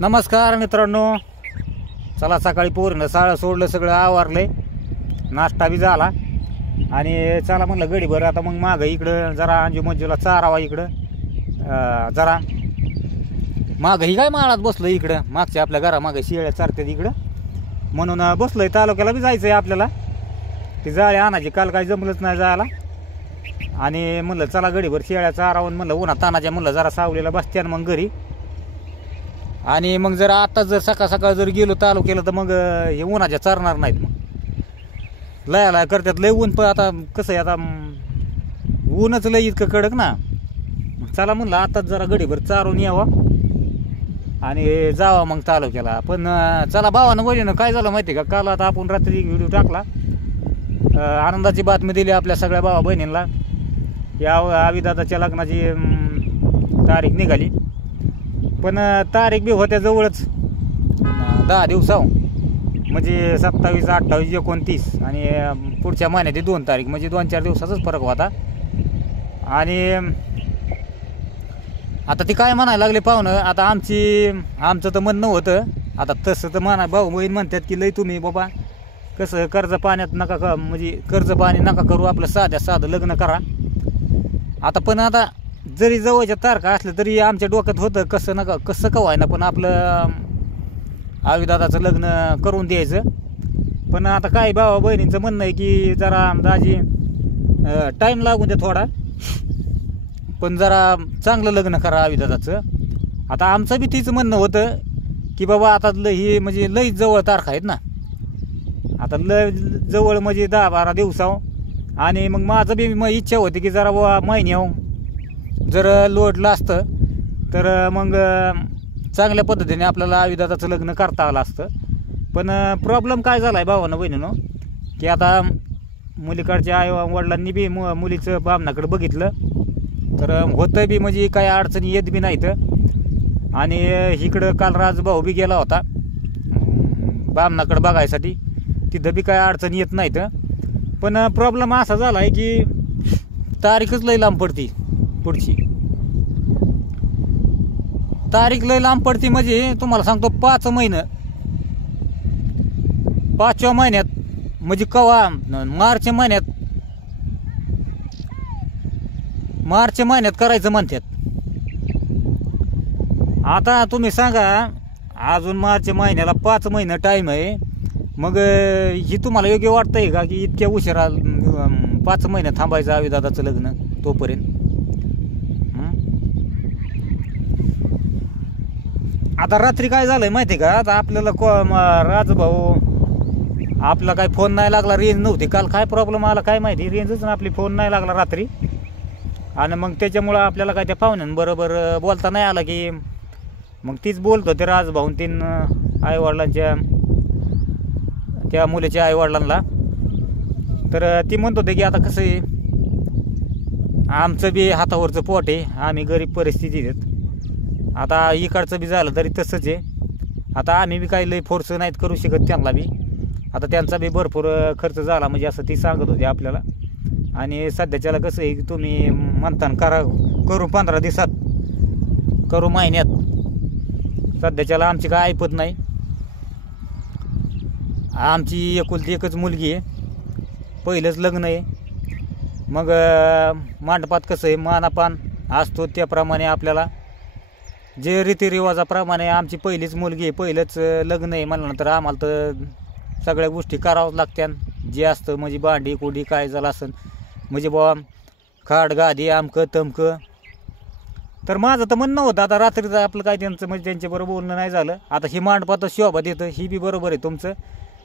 नमस्कार मित्रांनो, चला सकाळी पोरीनं साळं सोडलं, सगळं आवरलंय, नाश्ता बी झाला आणि चला म्हणलं गडीभर आता मग मागं इकडं जरा अंजू मंजूला चारावा इकडं जरा मागं ही काय माळात बसलो इकडं मागच्या आपल्या घरामागं शेळ्या चारतात इकडं म्हणून बसलोय. तालुक्याला बी जायचं आहे आपल्याला, ती जाळी आणायची, काल काय जमलंच नाही जायला आणि म्हणलं चला गडीभर शेळ्या चारावून म्हणलं उन्हात तानाच्या म्हणलं जरा सावलीला बसत्यान मग घरी. आणि मग जर आता जर सकाळ सकाळ जर गेलो तालुक्याला तर मग हे उन्हाच्या चारणार नाहीत, मग लया करतात लय ऊन. पण आता कसं आहे, आता ऊनच लय इतकं कडक ना. चला म्हणलं आताच जरा गडीभर चारून यावं आणि जावा मग तालुक्याला. पण चला भावानं वडीनं काय झालं माहिती आहे का, काल आता आपण रात्री व्हिडिओ टाकला, आनंदाची बातमी दिली आपल्या सगळ्या भावा बहिणींना. या आविदादाच्या लग्नाची तारीख निघाली, पण तारीख बी होत्या जवळच 10 दिवसाव, म्हणजे 27, 28, 29 आणि पुढच्या महिन्यात 2 तारीख, म्हणजे 2-4 दिवसाचाच फरक होता. आणि आता ती काय म्हणायला लागले पाहुणं, आता आमचं तर म्हणणं होतं, आता तसं तर म्हणा भाऊ बहीण म्हणतात की लई तुम्ही बाबा कसं कर्ज पाण्यात नका म्हणजे कर्ज पाणी नका करू, आपलं साधं लग्न करा. आता पण आता जरी जवळच्या तारखा असल्या तरी आमच्या डोक्यात होतं कसं का व्हायना पण आपलं आविदादाचं लग्न करून द्यायचं. पण आता काय भावा बहिणींचं म्हणणं आहे की जरा दाजी टाईम लागून द्या थोडा, पण जरा चांगलं लग्न करा आविदादाचं. आता आमचं बी तीच म्हणणं होतं की बाबा आता ही म्हणजे लई जवळ तारखा आहेत ना, आता लय जवळ म्हणजे 10-12 दिवसाव. आणि मग माझं बी इच्छा होती की जरा बाबा महिन्यावर जर लोटलं असतं तर मग चांगल्या पद्धतीने आपल्याला आविदादाचं लग्न करता आलं असतं. पण प्रॉब्लेम काय झाला आहे भावानं बहिणीनं, की आता मुलीकडच्या आई वडिलांनी बी मुलीचं बामणाकडे बघितलं तर होतं बी म्हणजे काही अडचणी येत बी नाहीत. आणि इकडं काल राजभाऊ बी गेला होता बामणाकडे बघायसाठी, तिथं बी काही अडचणी येत नाहीत. पण प्रॉब्लेम असा झाला आहे की तारीखच लई लांब पडती, पुढची तारीख लय लांब पडती. म्हणजे तुम्हाला सांगतो 5 महिने, 5व्या महिन्यात म्हणजे कवा मार्च महिन्यात करायचं म्हणतात. आता तुम्ही सांगा अजून मार्च महिन्याला 5 महिने टाईम आहे, मग ही तुम्हाला योग्य वाटतंय का की इतक्या उशिरा 5 महिने थांबायचं आविदादाचं लग्न तोपर्यंत. आता रात्री काय झालंय माहिती आहे का, आता आपल्याला राजभाऊ आपला काय फोन नाही लागला, रेंज नव्हती काल, काय प्रॉब्लेम आला काय माहिती, रेंजच ना आपली फोन नाही लागला रात्री. आणि मग त्याच्यामुळं आपल्याला काय त्या पाहुण्यांबरोबर बोलता नाही आला की मग तीच बोलतो ते राजभाऊ तीन आईवडिलांच्या त्या मुलीच्या आईवडिलांना. तर ती म्हणत होते की आता कसं आहे आमचं बी हातावरचं पोट आहे, आम्ही गरीब परिस्थितीत आहेत. आता इकडचं बी झालं तरी तसंच आहे. आता आम्ही बी काही लई फोर्स नाहीत करू शकत त्यांना बी, आता त्यांचा बी भरपूर खर्च झाला म्हणजे असं ती सांगत होती आपल्याला. आणि सध्याच्याला कसं आहे की तुम्ही म्हणताना करू 15 दिवसात, करू महिन्यात, सध्याच्याला आमची काय ऐपत नाही. आमची एकुलती एकच मुलगी आहे, पहिलंच लग्न आहे. मग मांडपात कसं आहे मानापान असतो त्याप्रमाणे आपल्याला जे रीतिरिवाजाप्रमाणे आमची पहिलीच मुलगी आहे, पहिलंच लग्न आहे म्हणल्यानंतर आम्हाला तर सगळ्या गोष्टी कराव्याच लागत्या जे असतं. म्हणजे भांडी कुडी काय झालं असं म्हणजे बाबा खाड गादी आमकं तमकं. तर माझं तर म्हणणं होतं आता रात्रीचं आपलं काय त्यांचं म्हणजे त्यांच्याबरोबर बोलणं नाही झालं. आता ही मांडपात शोभा देतं ही बी बरोबर आहे तुमचं,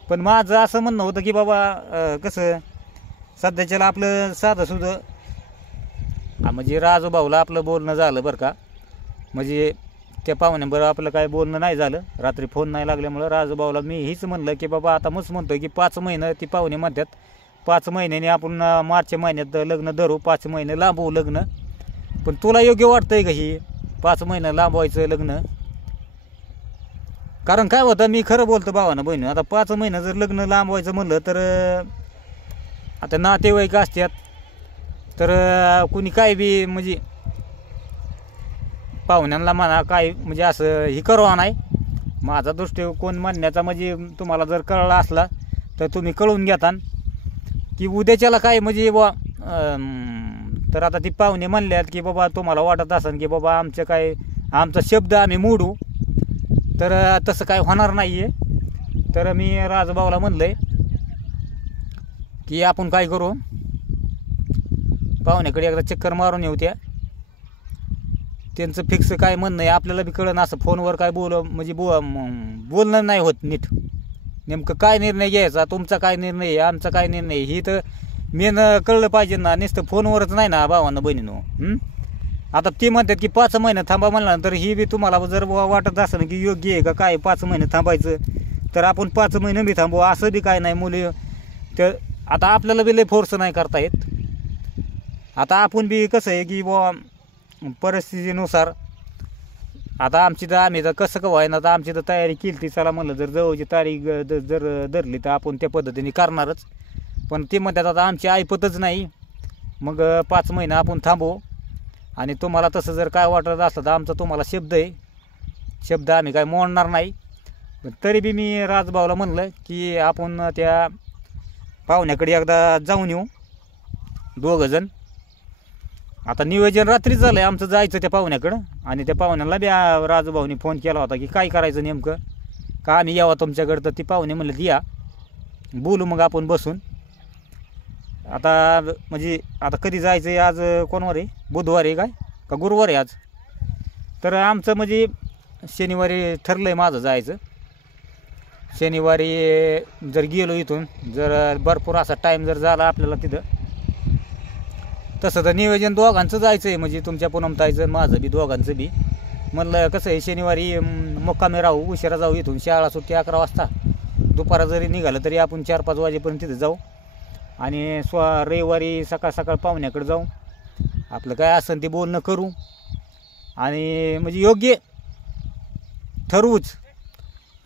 पण माझं असं म्हणणं होतं की बाबा कसं सध्याच्याला आपलं साधंसुधं म्हणजे राजूभाऊला आपलं बोलणं झालं बरं का, म्हणजे त्या पाहुण्यांबरोबर आपलं काय बोलणं नाही झालं, रात्री फोन नाही लागल्यामुळं राजूभाऊला मी हीच म्हणलं की बाबा आता मस्त म्हणतो की 5 महिने ती पाहुणे म्हणतात 5 महिन्याने आपण मार्च महिन्यात लग्न धरू, 5 महिने लांबवू लग्न. पण तुला योग्य वाटतंय का ही 5 महिने लांबवायचं लग्न? कारण काय होतं मी खरं बोलतो भावानं बहिणी, आता 5 महिने जर लग्न लांबवायचं म्हणलं तर आता नातेवाईक असतात तर कुणी काय बी म्हणजे पाहुण्यांना म्हणा काय म्हणजे असं ही करवा नाही माझा दृष्टिकोन म्हणण्याचा म्हणजे तुम्हाला जर कळला असला तर तुम्ही कळून घेता की उद्याच्याला काय म्हणजे तर आता ती पाहुणे म्हणल्यात की बाबा तुम्हाला वाटत असेल की बाबा आमचं काय आमचा शब्द आम्ही मोडू, तर तसं काय होणार नाही आहे. तर मी राजभाऊला म्हणलं आहे की आपण काय करू, पाहुण्याकडे एकदा चक्कर मारून येऊ. त्यांचं फिक्स काय म्हणणं आहे आपल्याला बी कळलं, असं फोनवर काय म्हणजे बोलणं नाही होत नीट. नेमकं काय निर्णय घ्यायचा, तुमचा काय निर्णय आहे, आमचा काय निर्णय आहे, ही तर मेन कळलं पाहिजे ना. नुसतं फोनवरच नाही ना भावांना बहिणीनो. आता ते म्हणतात की 5 महिने थांबा म्हणल्यानंतर ही बी तुम्हाला जर वाटत असेल की योग्य आहे का काय 5 महिने थांबायचं, तर आपण 5 महिने बी थांबू, असं बी काय नाही. मुली तर आता आपल्याला बी लय फोर्स नाही करता येत. आता आपण बी कसं आहे की बुवा परिस्थितीनुसार आता आमची तर आम्ही तर कसं का व्हायना, तर आमची तर तयारी केली ती. चला म्हणलं जर जवळची तारीख जर धरली तर आपण त्या पद्धतीने करणारच. पण ते म्हणतात आता आमची ऐपतच नाही, मग 5 महिने आपण थांबू. आणि तुम्हाला तसं जर काय वाटत असलं तर आमचा तुम्हाला शब्द आहे, शब्द आम्ही काय मोडणार नाही. तरी बी मी राजभाऊला म्हणलं की आपण त्या पाहुण्याकडे एकदा जाऊन येऊ 2 जण. आता नियोजन रात्रीच झालं आहे आमचं जायचं त्या पाहुण्याकडं. आणि त्या पाहुण्याला बी राजभाऊनी फोन केला होता की काय करायचं नेमकं, का आम्ही यावं तुमच्याकडं. तर ती पाहुणे म्हणलं या बोलू मग आपण बसून. आता म्हणजे आता कधी जायचं आहे, आज कोणवार आहे, बुधवार आहे काय का गुरुवार आहे आज. तर आमचं म्हणजे शनिवारी ठरलं आहे माझं जायचं. शनिवारी जर गेलो इथून, जर भरपूर असा टाईम जर झाला आपल्याला तिथं, तसं तर नियोजन दोघांचं जायचं आहे. म्हणजे तुमच्या पूनमताईचं माझं बी दोघांचं बी. म्हणलं कसं आहे शनिवारी मुक्कामी राहू, उशिरा जाऊ. इथून शाळा सुट्टी 11 वाजता, दुपारा जरी निघालं तरी आपण 4-5 वाजेपर्यंत तिथं जाऊ. आणि रविवारी सकाळ सकाळ पाहुण्याकडे जाऊ, आपलं काय असेल ते बोलणं करू आणि म्हणजे योग्य ठरवूच.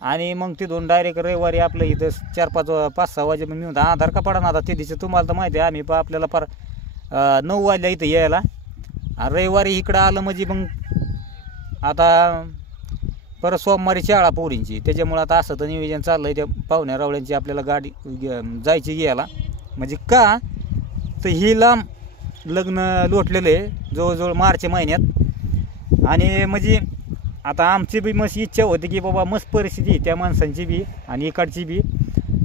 आणि मग तिथून डायरेक्ट रविवारी आपलं इथं 4-5-6 वाजेपर्यंत मी म्हणतो आधार का पडा ना. आता ते दिवशी तुम्हाला तर माहिती आहे आम्ही आपल्याला फार 9 वाजल्या इथं यायला. रविवारी इकडं आलं म्हणजे मग आता परत सोमवारी शाळा पोरींची, त्याच्यामुळं आता असं तर नियोजन चाललं आहे त्या पाहुण्या रावळ्यांची आपल्याला गाडी जायची घ्यायला. म्हणजे का तर ही लांब लग्न लोटलेलं आहे जवळजवळ मार्च महिन्यात. आणि म्हणजे आता आमची बी मस्त इच्छा होती की बाबा मस्त परिस्थिती त्या माणसांची बी आणि इकडची बी.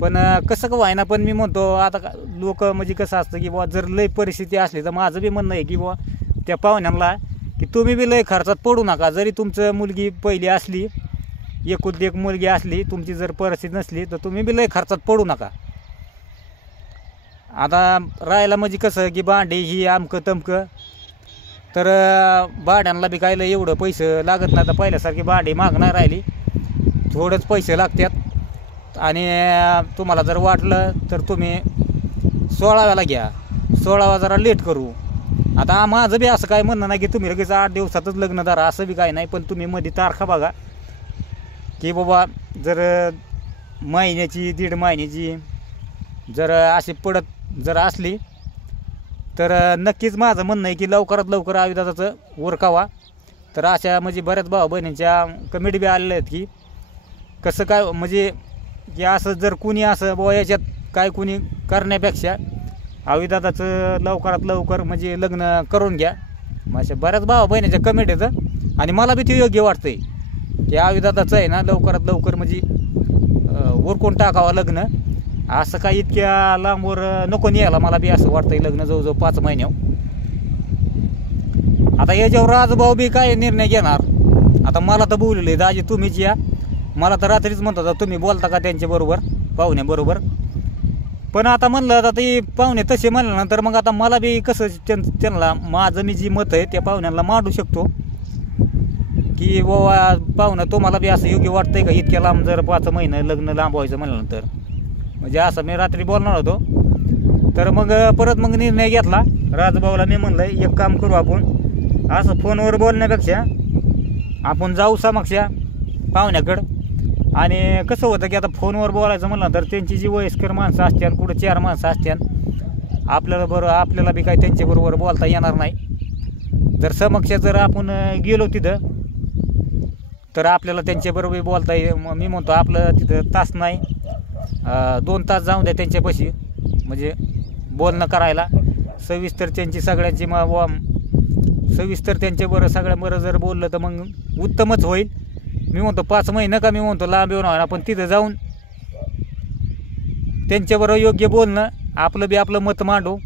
पण कसं का व्हायना, पण मी म्हणतो आता लोक म्हणजे कसं असतं की बाबा जर लय परिस्थिती असली तर माझं बी म्हणणं आहे की बाबा त्या पाहुण्यांना की तुम्ही बी लय खर्चात पडू नका. जरी तुमचं मुलगी पहिली असली, एक मुलगी असली, तुमची जर परिस्थिती नसली तर तुम्ही बी लय खर्चात पडू नका. आता राहायला म्हणजे कसं की भांडी ही आमकं तमकं, तर भाड्यांना बी काय लय एवढं पैसे लागत नाही. तर पहिल्यासारखी भांडी महाग नाही राहिली, थोडंच पैसे लागतात. आणि तुम्हाला जर वाटलं तर तुम्ही 16व्याला घ्या, 16वा जरा लेट करू. आता माझं बी असं काय म्हणणं नाही की तुम्ही लगेच 8 दिवसातच लग्न धरा, असं बी काय नाही. पण तुम्ही मध्ये तारखा बघा की बाबा जर महिन्याची 1.5 महिन्याची जर अशी पडत जर असली तर नक्कीच माझं म्हणणं आहे की लवकरात लवकर आविदाचं उरकावा. तर अशा म्हणजे बऱ्याच भाऊ बहिणींच्या कमेंट बी आलेल्या आहेत की कसं काय म्हणजे की असं जर कुणी असं बुवा याच्यात काय कुणी करण्यापेक्षा आविदाचं लवकरात लवकर म्हणजे लग्न करून घ्या. अशा बऱ्याच भाऊ बहिणीच्या कमेंट येतं आणि मला बी ते योग्य वाटतं आहे की आविदाचं आहे ना लवकरात लवकर म्हणजे उरकून टाकावं लग्न. असं काही इतक्या लांबवर नको न्यायला, मला बी असं वाटतंय लग्न जवळजवळ 5 महिन्यावर. आता याच्यावर राजभाऊ बी काय निर्णय घेणार. आता मला तर बोलले दाजी तुम्हीच या, मला तर रात्रीच म्हणत होता तुम्ही बोलता का त्यांच्याबरोबर पाहुण्याबरोबर. पण आता म्हणलं आता ते पाहुणे तसे म्हणल्यानंतर मग आता मला बी कसं त्यांना माझं मी जी मत आहे त्या पाहुण्यांना मांडू शकतो की बाबा पाहुणं तुम्हाला बी असं योग्य वाटतंय का इतक्या लांब जर 5 महिने लग्न लांबवायचं म्हणल्यानंतर. म्हणजे असं मी रात्री बोलणार होतो. तर मग परत मग निर्णय घेतला राजभाऊला. मी म्हणलं एक काम करू आपण, असं फोनवर बोलण्यापेक्षा आपण जाऊ समक्ष पाहुण्याकडं. आणि कसं होतं की आता फोनवर बोलायचं म्हणलं तर त्यांची जी वयस्कर माणसं असतात, कुठं 4 माणसं असतात, आपल्याला बी काही त्यांच्याबरोबर बोलता येणार नाही. जर समक्ष जर आपण गेलो तिथं तर आपल्याला त्यांच्याबरोबर बोलता येईल. मी म्हणतो आपलं तिथं तास नाही 2 तास जाऊन द्या त्यांच्यापाशी, म्हणजे बोलणं करायला. सविस्तर त्यांची सगळ्यांची सविस्तर त्यांच्याबरोबर सगळ्यांबरोबर जर बोललं तर मग उत्तमच होईल. मी म्हणतो 5 महिने का, मी म्हणतो लांब येऊन आपण तिथं जाऊन त्यांच्याबरोबर योग्य बोलणं, आपलं बी आपलं मत मांडू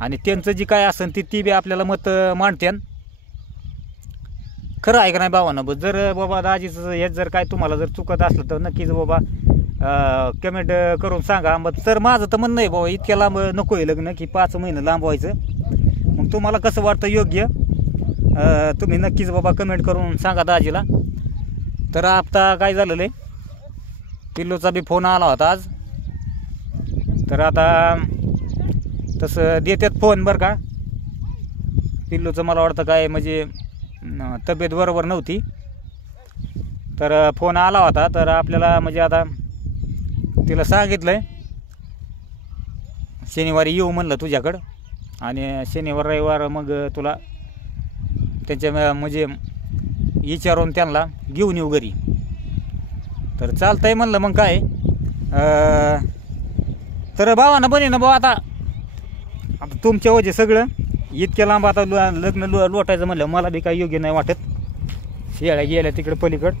आणि त्यांचं जी काय असेल ती बी आपल्याला मत मांडत्यान. खरं आहे का नाही भावानं? जर बाबा दाजीचं हे जर काय तुम्हाला जर चुकत असलं तर नक्कीच बाबा कमेंट करून सांगा. मग तर माझं तर म्हणणं आहे बाबा इतक्या लांब नको आहे लग्न की 5 महिने लांब व्हायचं. मग तुम्हाला कसं वाटतं योग्य, तुम्ही नक्कीच बाबा कमेंट करून सांगा दाजीला. तर आता काय झालेलं आहे, पिल्लूचा बी फोन आला होता आज. तर आता तसं देतात फोन बरं का. पिल्लूचं मला वाटतं काय म्हणजे तब्येत बरोबर नव्हती, तर फोन आला होता. तर आपल्याला म्हणजे आता तिला सांगितलं आहे शनिवारी येऊ म्हणलं तुझ्याकडं, आणि शनिवार रविवार मग तुला त्यांच्या म्हणजे विचारून त्यांना घेऊन येऊ घरी. तर चालतंय म्हणलं. मग काय तर भावानं बने ना भाऊ, आता तुमच्या वजे सगळं इतक्या लांब आता लग्न लोटायचं म्हणलं मला बी काही योग्य नाही वाटत. शेळ्या गेल्या तिकडे पलीकडं,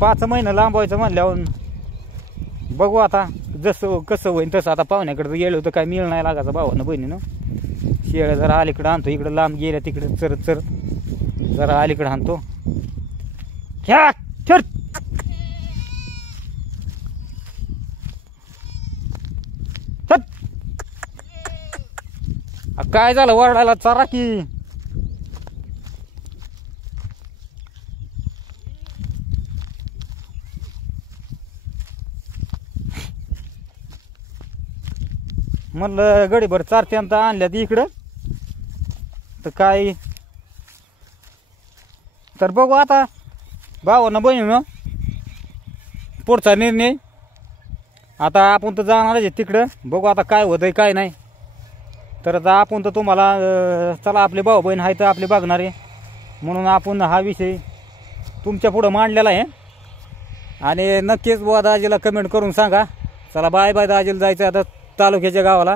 5 महिने लांब व्हायचं म्हणल्यावर बघू आता जसं कसं होईल तसं. आता पाहुण्याकडं गेलो तर काय मिळ नाही लागायचं भावानं बहिणीनं. शेळ्या जरा अलीकडं आणतो, इकडं लांब गेल्या तिकडे चरत चरत जरा अलीकडं आणतो. ह्या चर काय झालं वरडायला? चारा की म्हणलं गडीभर चारत्यांत आणल्यात इकडं. तर काय तर बघू आता भावानं बहिणीनं पुढचा निर्णय. आता आपण तर जाणारच आहे तिकडं, बघू आता काय होतंय काय नाही. तर आता आपण तर तुम्हाला चला आपले भाऊ बहीण आहे तर आपले बघणारे म्हणून आपण हा विषय तुमच्या पुढं मांडलेला आहे. आणि नक्कीच बुवा दाजीला कमेंट करून सांगा. चला बाय बाय. दाजीला जायचं आता तालुक्याच्या गावाला.